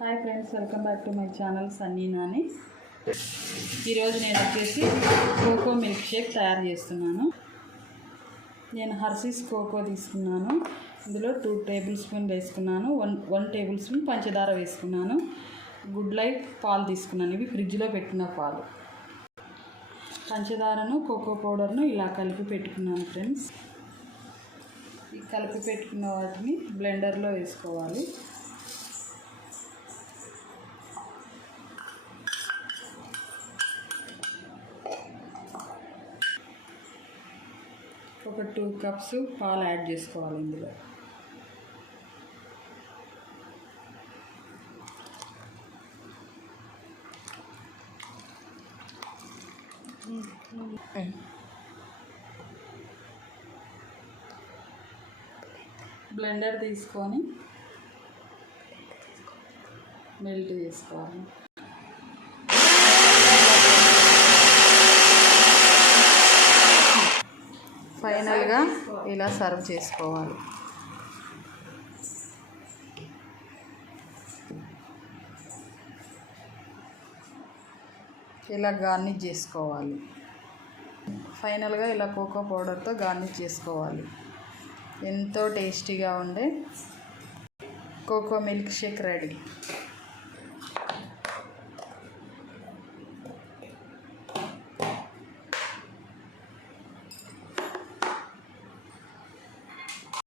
Hi friends, welcome back to my channel Sunny Nani. ఈరోజు నేను వచ్చేసి కోకో మిల్క్ షేక్ తయారు చేస్తున్నాను. నేను హర్షీస్ కోకో తీసుకున్నాను. ఇందులో 2 టేబుల్ స్పూన్ వేసుకున్నాను. 1 టేబుల్ స్పూన్ పంచదార వేసుకున్నాను. గుడ్ లైఫ్ పాలు తీసుకున్నాను. ఇవి ఫ్రిడ్జ్లో పెట్టిన పాలు. పంచదారను కోకో పౌడర్ను ఇలా కలిపి పెట్టుకున్నాను ఫ్రెండ్స్. ఈ కలిపి పెట్టుకున్న వాటిని బ్లెండర్లో వేసుకోవాలి. ఒక 2 కప్స్ పాలు యాడ్ చేసుకోవాలి. ఇందులో బ్లెండర్ తీసుకొని మెల్ట్ చేసుకోవాలి. ఫైనల్గా ఇలా సర్వ్ చేసుకోవాలి. ఇలా గార్నిష్ చేసుకోవాలి. ఫైనల్గా ఇలా కోకో పౌడర్తో గార్నిష్ చేసుకోవాలి. ఎంతో టేస్టీగా ఉండే కోకో మిల్క్ షేక్ రెడీ.